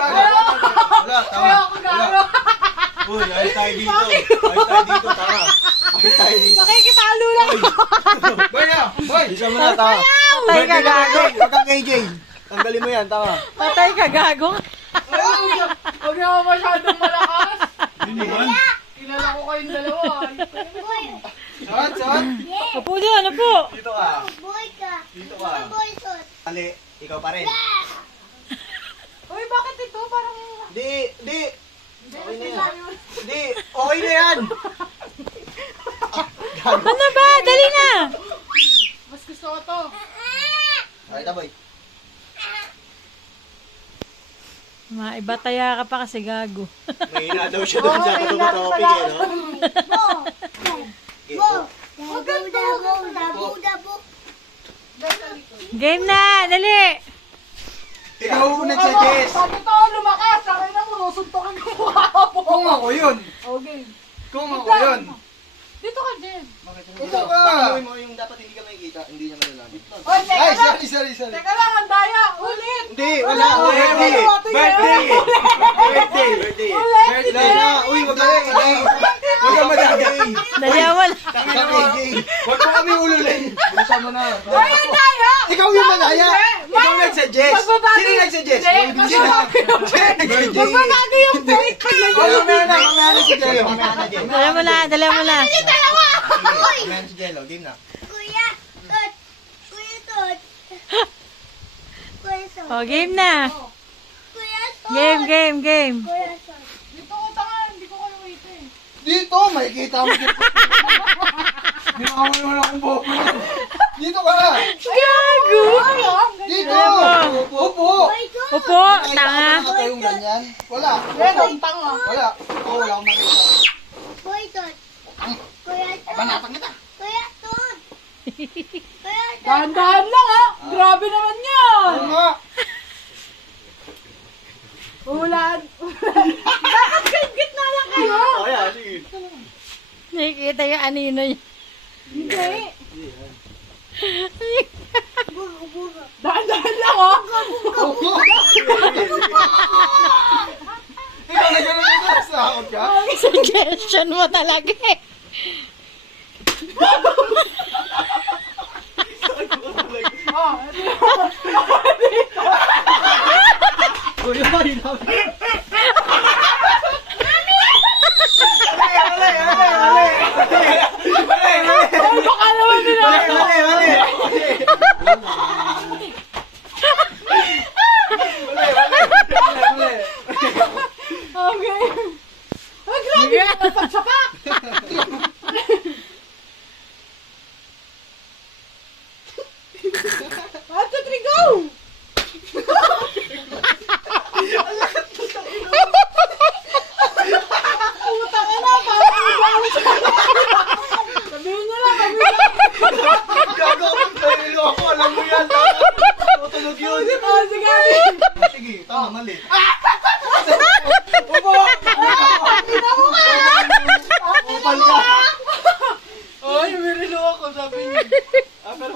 Wala, tama. Wala. Uy, ayos tayo dito. Ayos tayo dito, tama. Ayos tayo dito. Makikipalo lang ako. Boy na, boy. Isa mo na, tama. Patay ka, gago. Huwag kang KJ. Tanggalin mo yan, tama. Patay ka, gago. Huwag na ako masyadong malakas. Hindi man. Kilala ko kayong dalawa. Saan, saan? Upo dyan, upo. Dito ka. Boy ka. Dito ka. Boy shot. Ali, ikaw pa rin. Uy, bakit ito? Parang... Di. Okay na yan. Di, okay na yan. Ano ba? Dali na. Mas gusto ko to. Okay, taboy. Maibataya ka pa kasi gago. Mahina daw siya doon sa katumatroping eh, no? Dabo. Game na, dali. Ikaw nagsuggest. Sabi to, lumakas. Sabi na mo, suntukan ko mukha po. Kung ako yun. Okay. Kung ako yun. Dito ka, Jen. Ito ka. Pangawin mo yung dapat hindi ka makikita, hindi niya malalaman. Oy, Ay, teka lang. sorry. Teka lang, ang daya. Ulit. Hindi, wala. Birthday. Birthday. Birthday na. Uy, magaling. Huwag ka madagay. Dali awal. Tangina mo. Huwag mo kami ululin. Bilisan mo na. Ay, ang daya. Ikaw yung malaya. Ikaw nagsuggest. Magbabago. Sino nagsuggest? Hindi, Sino? magbabago. Magbabago yung point. Mamaya na si Jello. Dala mo na, dala mo na. Mamaya na si Jello. Game na. Kuya Tot. O, game na. Kuya Tot. Game. Kuya Tot. Dito ko tanga, hindi ko kayo wait eh. Dito, makikita mo dito. Binakamay mo na akong buhok mo. Dito ka na. Gago. Dito. Ano Upo. Upo, Nakita tanga. ko nakatayong ganyan. Wala. Jen, ang tanga. Wala. Oo, wala akong makita. Boy Tot. Kuya Tot. Panatang kita. Kuya Tot. Kuya Tot. Dahan-dahan lang ha. Grabe naman yan. Oo nga. Ulan. Bakit kayo gitna lang kayo? Okay, sige. Nakikita yung anino niya. Hindi. Dahan-dahan lang ha. Ikaw na gano'n ito. Sakot ka? Suggestion mo talaga eh. Oh, Uy, ay, nabi. baka naman nila. Okay. Ay, grabe. Napagsapak. 1, 2, 3, go! Puta ka na, parang sabihin nyo lang, Gago, nalilo ako. Alam mo yan. Tutunog yun. Oh, sige. Sige, tama, mali. Upo! Upal ka. Ay, may relo ako, sabi niya. Pero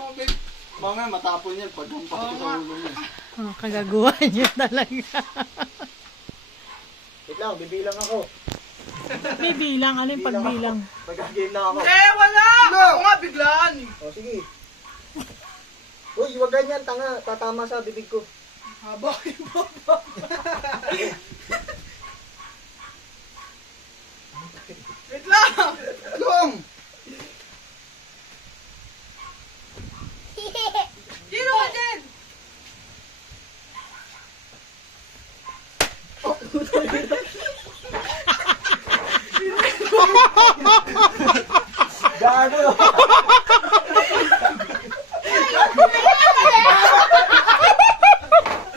mamaya matapon yan pag hampak ko sa ulo niya. Oh, kagaguhan niyo talaga. Wait lang, bibilang ako. Bibilang, ano yung pagbilang? Magka-game na ako. Wala! Ako nga, biglaan eh. O, sige. Uy, huwag ganyan, tanga. Tatama sa bibig ko. Haba yung baba. Wait lang! Tulong! Sino ka dyan? Gago!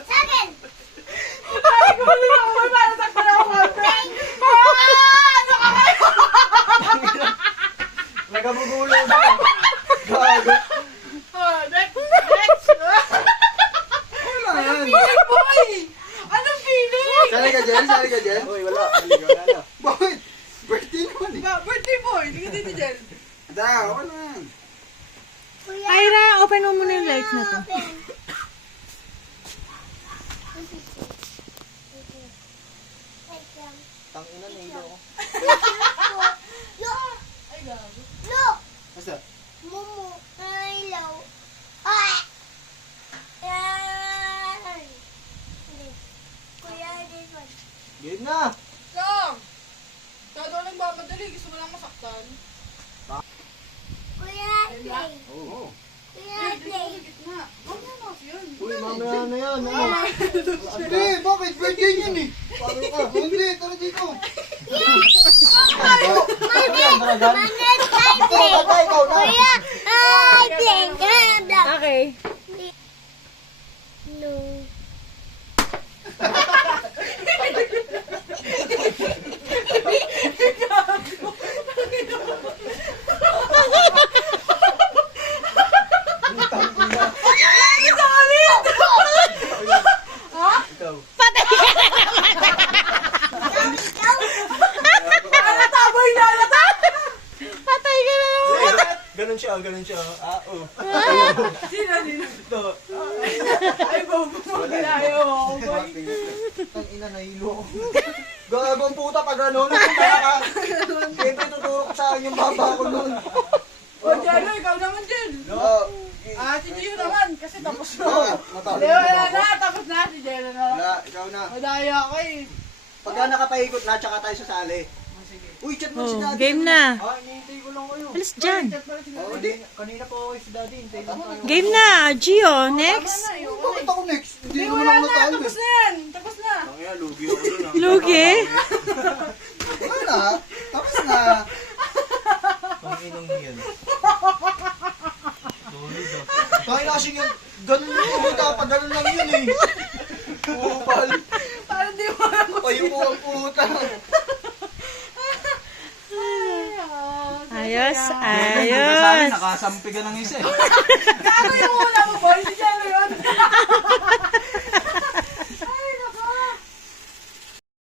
Sakin. Ay, gumaling ako. May para sakta na ako. Ano ka kayo? Nagabugulo na. Gago. Next! Wala yan. Feeling boy! Anong feeling? Sali ka dyan? Uy, wala. Wala na. Bakit? Birthday naman eh. Birthday boy! Hindi ka dito dyan. Wala yan. Kuya Ira, open mo muna yung light na to. paikot. Game na. Lang! Kaya daw nagmamadali, gusto mo lang masaktan. Kuya, play. Oo. Kuya, play. Gitna. Mamaya na kasi yun. Uy, mamaya na yan. Hindi, bakit? Birthday niyan eh. Paano ka? Hindi, tara dito. Magnet, I play. Kuya, I play. Ganda. Okay. No. Ikaw. Taboy na alata! Patay ka na naman. Ganun siya, ganun siya. Ah, oh. Sino? Ito. Ay, bobo mo. Ginayo ako, boy. Ang ina, nahilo ako. Gagawang puta pag ano, kaya ka. Siyempre tuturo ko sa akin yung baba ko nun. O, Jello, ikaw naman din. Si Gio naman, kasi tapos na. Matalo. Hindi, wala na. Tapos na si Jello na. Wala, ikaw na. Madaya ako eh. Pagka nakapaikot na, tsaka tayo sasali. Uy, chat mo si Oh, daddy. game na. Ah, hinihintay ko lang kayo. Alis dyan. Oo, di. Kanina pa ako si daddy. Hintay ko tayo. Game na. Gio, next. Bakit ako next? Hindi Hindi, ko wala lang na. natalo. Tapos na yan. Tapos na. Kaya, lugi ako dun ah. Lugi. Wala na. Tapos na. Panginong yan. Kaya na kasi yun, ganun yung puta, pag ganun lang yun eh. Pupal. Parang di mo alam kung Ayun po ang puta. Ayos, Sa ayos. nakasampi ka ng isa eh. Gago yung una mo, boy. Si Jello yun.